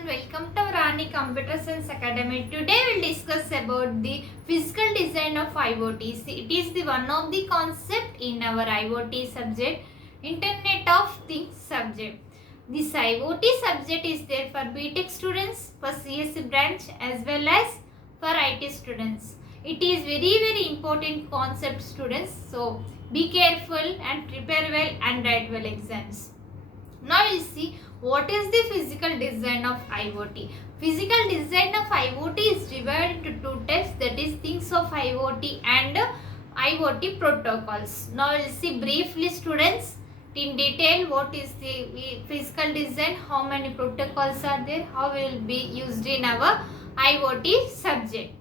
everyone, welcome to Rani Computer Science Academy. Today we will discuss about the physical design of IoT. It is the one of the concept in our IoT subject, Internet of Things subject. This IoT subject is there for B.Tech students, for CSE branch as well as for IT students. It is very important concept students. So be careful and prepare well and write well exams. Now we'll see what is the physical design of IoT. Physical design of IoT is divided into two types, that is things of IoT and IoT protocols. Now we'll see briefly students in detail what is the physical design, how many protocols are there, how will be used in our IoT subject.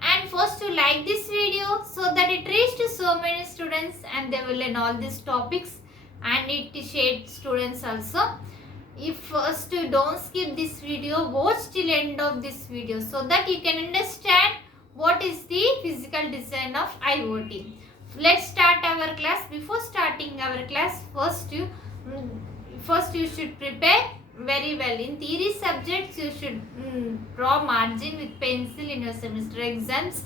And first to like this video so that it reaches to so many students and they will learn all these topics and it shared students also. If first you don't skip this video, watch till end of this video so that you can understand what is the physical design of IoT. Let's start our class. Before starting our class, first you should prepare very well. In theory subjects you should draw margin with pencil in your semester exams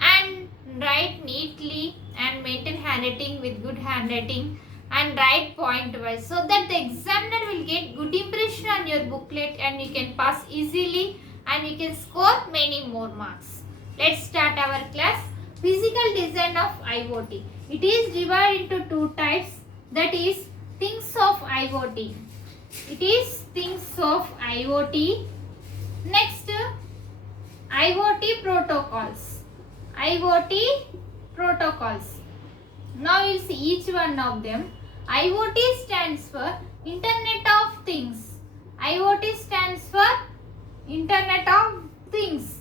and write neatly and maintain handwriting with good handwriting and write point wise so that the examiner will get good impression on your booklet and you can pass easily and you can score many more marks. Let's start our class. Physical design of IoT. It is divided into two types, that is things of IoT. It is things of IoT. Next, IoT protocols. IoT protocols. Now you will see each one of them. IoT stands for Internet of Things. IoT stands for Internet of Things.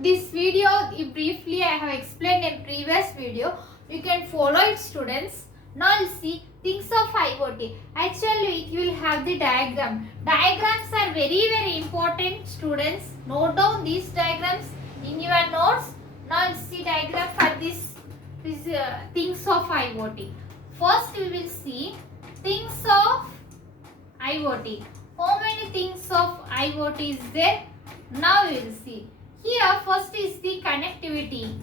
This video briefly I have explained in previous video. You can follow it students. Now you will see things of IoT. Actually it will have the diagram. Diagrams are very important students. Note down these diagrams in your notes. Now you will see diagram for this things of IoT. First we will see things of IoT. How many things of IoT is there? Now we will see. Here first is the connectivity.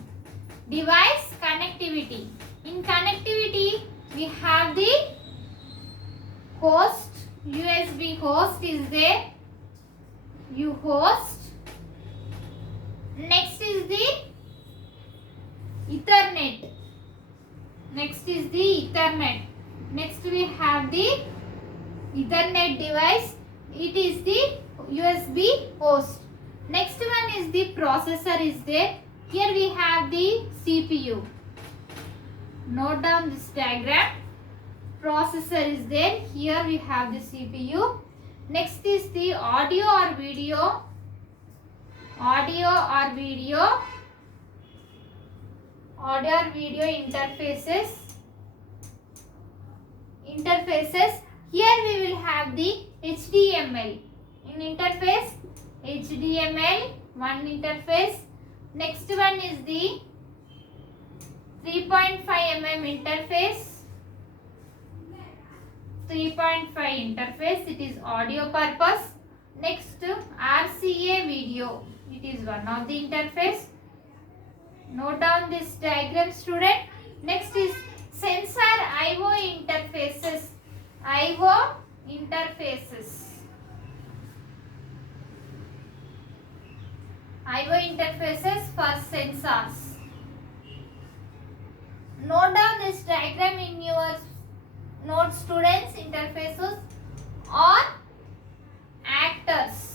Device connectivity. In connectivity we have the host. USB host is there. host. Next is the Ethernet. Next is the Ethernet. Next we have the Ethernet device. It is the USB host. Next one is the processor is there. Here we have the CPU. Note down this diagram. Processor is there. Here we have the CPU. Next is the audio or video. Audio or video interfaces. Here we will have the HDMI. In interface, HDMI, one interface. Next one is the 3.5 mm interface. 3.5 interface, it is audio purpose. Next, RCA video. It is one of the interface. Note down this diagram student. Next is sensor IO interfaces. IO interfaces. IO interfaces for sensors. Note down this diagram in your notes students. Interfaces or actors.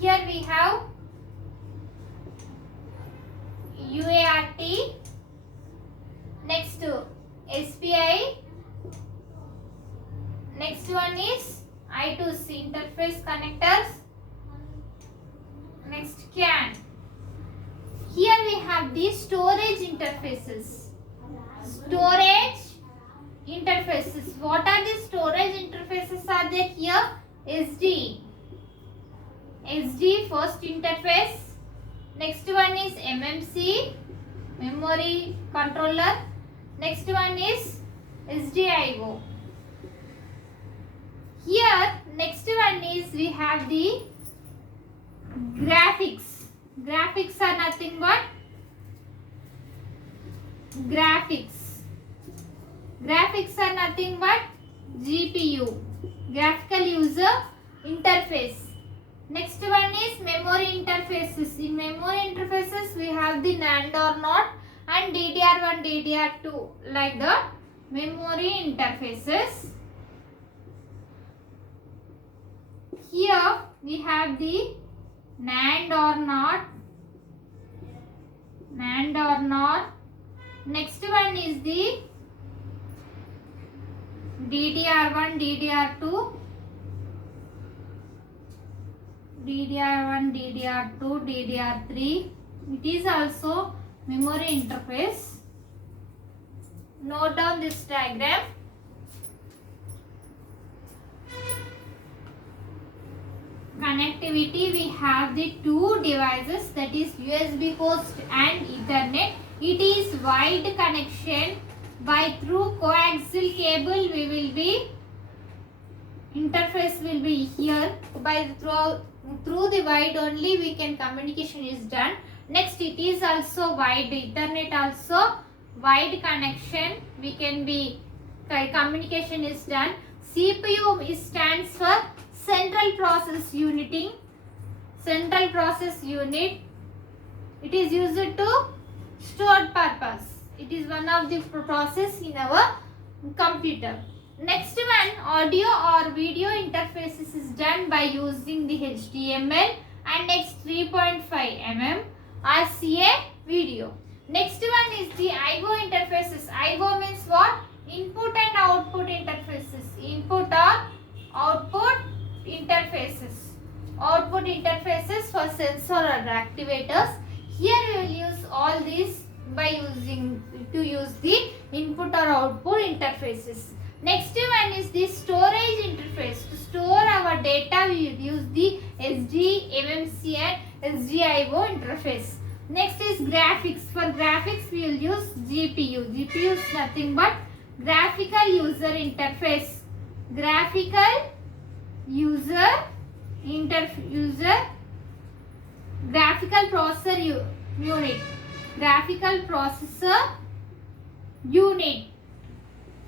Here we have UART. Next SPI. Next one is I2C interface connectors. Next CAN. Here we have these storage interfaces. What are the storage interfaces are there here? SD first interface. Next one is MMC, memory controller. Next one is SDIO. Here next one is we have the graphics. Graphics are nothing but graphics are nothing but GPU, graphical user interface. Next one is memory interfaces. In memory interfaces we have the NAND or NOT and DDR1, DDR2, like the memory interfaces. Here we have the NAND or NOT. Next one is the DDR1, DDR2, DDR3. It is also memory interface. Note down this diagram. Connectivity, we have the two devices, that is USB host and Ethernet. It is wide connection. By through coaxial cable we will be interface will be here. By through the wide only we can communication is done. Next it is also wide, Ethernet also wide connection, we can be communication is done. CPU stands for central process unit. It is used to store purpose. It is one of the process in our computer. Next one, audio or video interfaces is done by using the HTML and next 3.5 mm RCA video. Next one is the IO interfaces. IO means what? Input and output interfaces. Input or output interfaces. Output interfaces for sensor or activators. Here we will use all these by use the input or output interfaces. Next one is the storage interface. To store our data we will use the SD, MMC and SDIO interface. Next is graphics. For graphics we will use GPU. GPU is nothing but graphical user interface. Graphical processor unit. Graphical processor unit.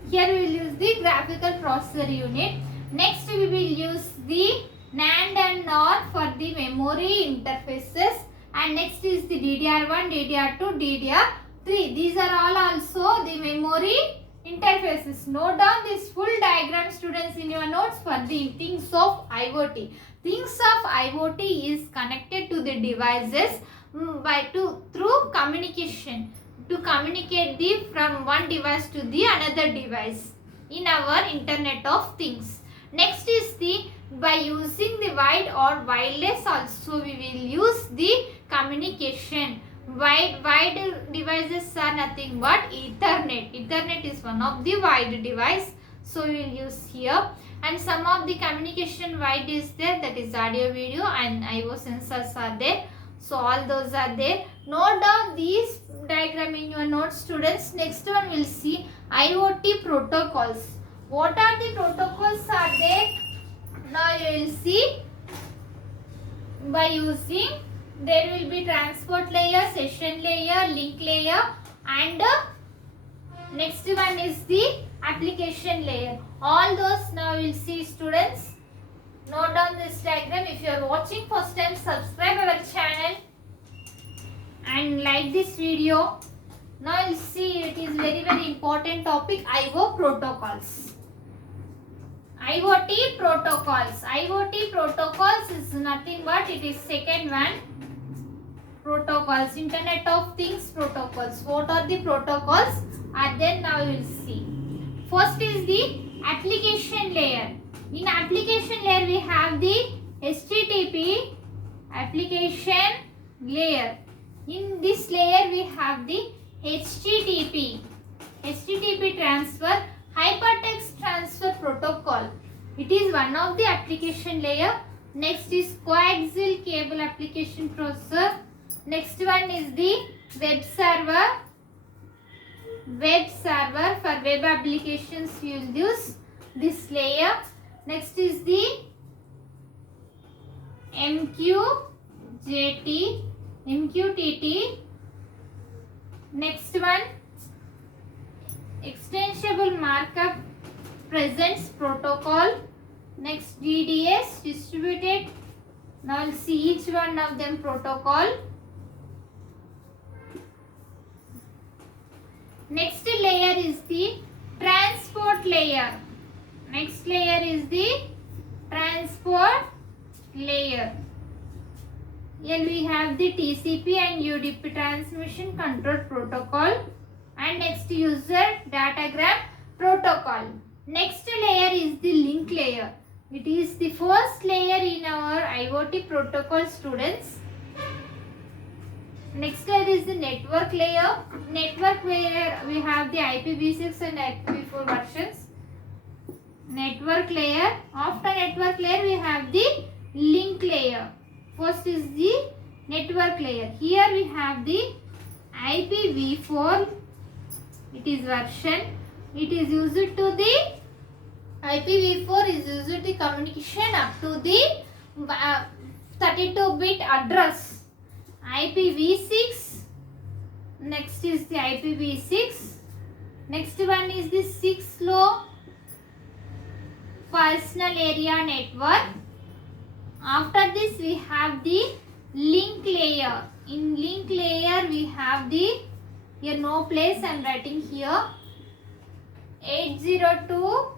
Here we will use the graphical processor unit. Next we will use the NAND and NOR for the memory interfaces. And next is the DDR1, DDR2, DDR3. These are all also the memory interfaces. Note down this full diagram, students, in your notes for the things of IoT. Things of IoT is connected to the devices through communication, to communicate from one device to the another device in our Internet of Things. Next is by using the wide or wireless also we will use the communication. Wide devices are nothing but Ethernet. Ethernet is one of the wide device, so we will use here. And some of the communication wide is there, that is audio, video and IO sensors are there. So all those are there. Note down these diagram in your notes, students. Next one we will see IoT protocols. What are the protocols are there? Now you will see by using, there will be transport layer, session layer, link layer and next one is the application layer. All those now we will see, students. Note down this diagram. If you are watching first time, subscribe our channel and like this video. Now you will see it is very important topic, IO protocols. IoT protocols. IoT protocols is nothing but it is second one. Protocols, Internet of Things protocols. What are the protocols are there? Now you will see. First is the application layer. In application layer we have the HTTP application layer. In this layer we have the HTTP transfer, hypertext transfer protocol. It is one of the application layer. Next is coaxial cable application processor. Next one is the web server. web server. For web applications we will use this layer. Next is the MQTT. Next one, extensible markup presence protocol. Next, DDS, distributed. Now we'll see each one of them protocol. Next layer is the transport layer. Next layer is the transport layer. Here we have the TCP and UDP transmission control protocol, and next user datagram protocol. Next layer is the link layer. It is the first layer in our IoT protocol, students. Next layer is the network layer. Network where we have the IPv6 and IPv4 versions. Network layer. After network layer we have the link layer. First is the network layer. Here we have the IPv4. It is version. It is used to the IPv4 is used to communication up to the 32-bit address. IPv6. Next is the IPv6. Next one is the 6-low personal area network. After this we have the link layer. In link layer we have the, here no place I am writing here, 802.3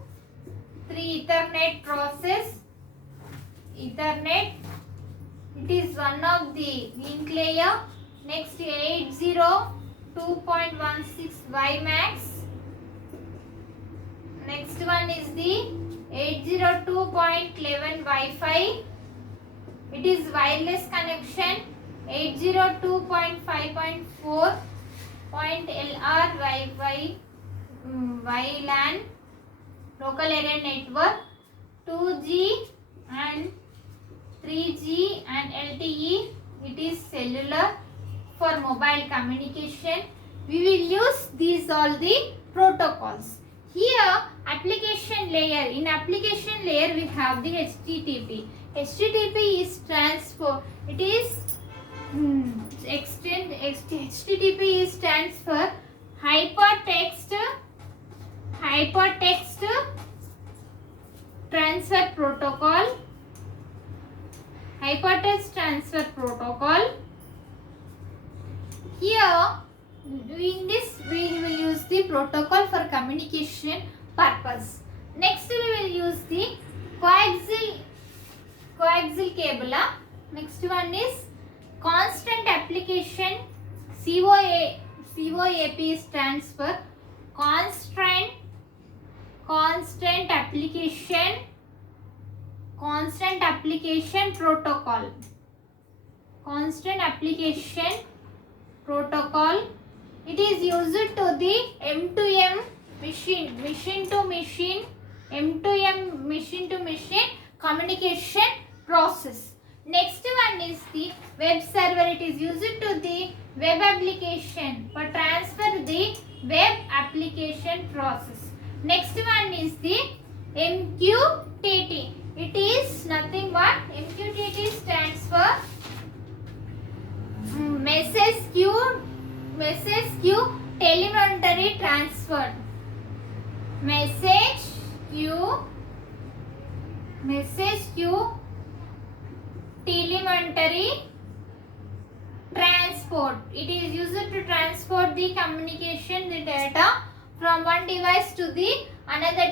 Ethernet process. Ethernet, it is one of the link layer. Next 802.16 WiMAX. Next one is the 802.11 Wi-Fi. It is wireless connection. 802.5.4.LR Wi-Fi WLAN local area network. 2G and 3G and LTE. It is cellular for mobile communication. We will use these all the protocols. Here application layer. In application layer we have the HTTP. HTTP is transfer. It is HTTP stands for hypertext transfer protocol. Hypertext transfer protocol. Here in this we will use the protocol for communication purpose. Next we will use the coaxial cable. Next one is constant application. COAP stands for constant application protocol. Constant application protocol. It is used to the M2M machine to machine communication process. Next one is the web server. It is used to the web application for transfer the web application process. Next one is the MQTT. It is nothing but MQTT stands for message queue telemetry transfer. Message queue telemetry transport. It is used to transport the communication, the data from one device to the another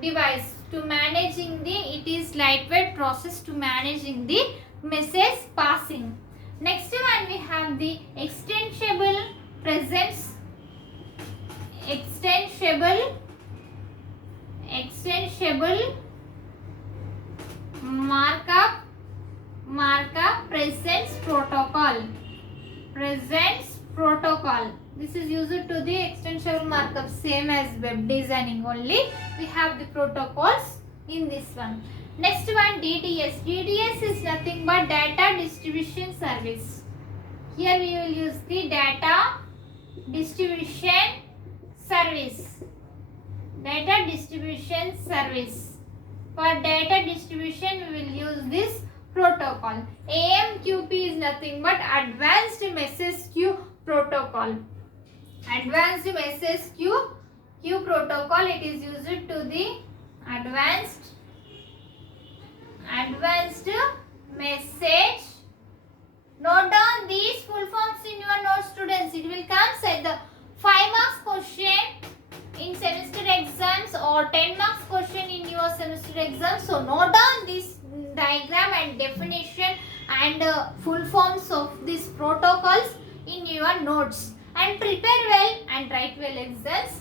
device. To managing the, it is lightweight process to managing the message passing. Next one we have the extensible presence. Extensible markup presence protocol. This is used to the extensible markup, same as web designing only. We have the protocols in this one. Next one DDS. DDS is nothing but data distribution service. Here we will use the data distribution distribution service. For data distribution, we will use this protocol. AMQP is nothing but Advanced Message Queue Protocol. Advanced Message Queue Protocol. It is used to the advanced message. Note down these full forms in your notes, students. It will come at the 5 marks question in semester exams or 10 marks question in your semester exams. So note down this diagram and definition and full forms of these protocols in your notes, and prepare well and write well exams.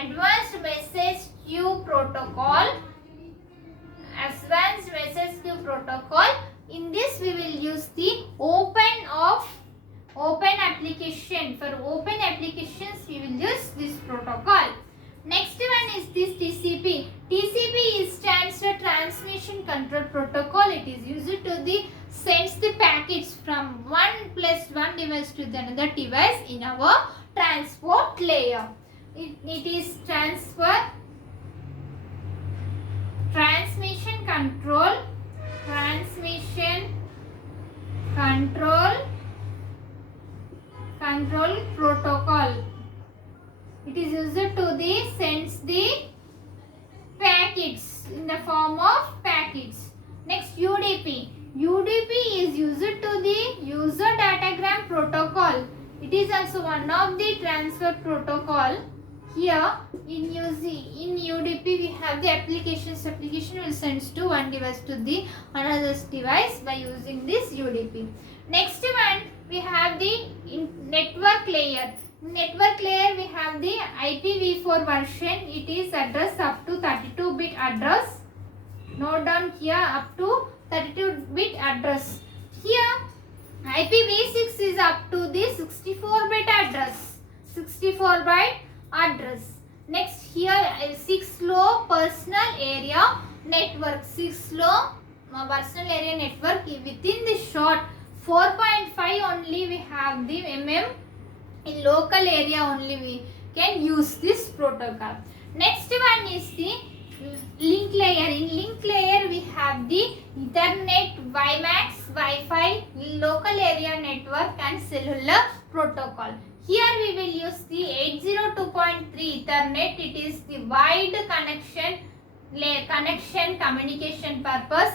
Advanced Message Queue Protocol. Advanced Message Queue Protocol. In this we will use the open application. For open applications we will use this protocol. Next one is this TCP. TCP stands for Transmission Control Protocol. It is used to sends the packets from one device to the another device in our transport layer. It is transmission control protocol. It is used to sends the packets in the form of packets. Next, UDP. UDP is used to the user datagram protocol. It is also one of the transfer protocol. Here in UDP we have the applications. Application will send to one device to the another device by using this UDP. Next one we have the network layer. Network layer we have the IPv4 version. It is address up to 32-bit address. Note down here up to 32-bit address. Here IPv6 is up to the 64-bit address. 64-bit address. Next, here 6 low personal area network. 6 low personal area network. Within the short 4.5 only we have the in local area only we can use this protocol. Next one is the link layer. In link layer we have the Ethernet, WiMAX, Wi-Fi, local area network and cellular protocol. Here we will use the 802.3 Ethernet. It is the wide connection communication purpose.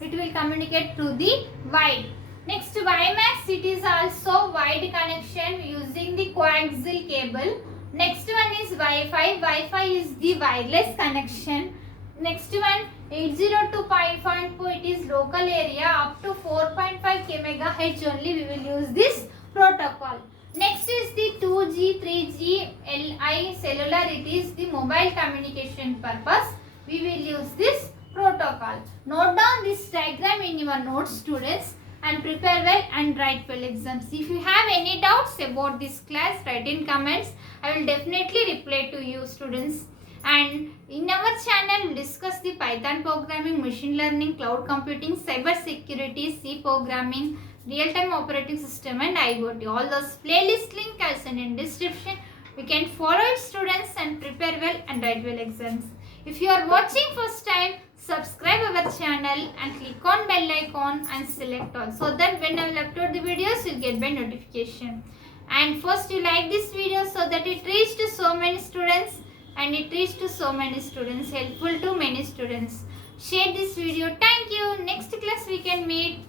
It will communicate through the wide. Next, WiMAX, it is also wide connection using the coaxial cable. Next one is Wi-Fi. Wi-Fi is the wireless connection. Next one 802.4, it is local area up to 4.5 kMH only we will use this protocol. Next is the 2G, 3G, LI cellular. It is the mobile communication purpose. We will use this protocol. Note down this diagram in your notes, students, and prepare well and write well exams. If you have any doubts about this class, write in comments. I will definitely reply to you, students. And in our channel, we discuss the Python programming, machine learning, cloud computing, cyber security, C programming, real-time operating system and IoT. All those playlist link I will send in description. We can follow it, students, and prepare well and write well exams. If you are watching first time, subscribe our channel and click on bell icon and select all, so that when I will upload the videos, you will get by notification. And first you like this video so that it reached to so many students, and it reached to so many students, helpful to many students. Share this video. Thank you. Next class we can meet.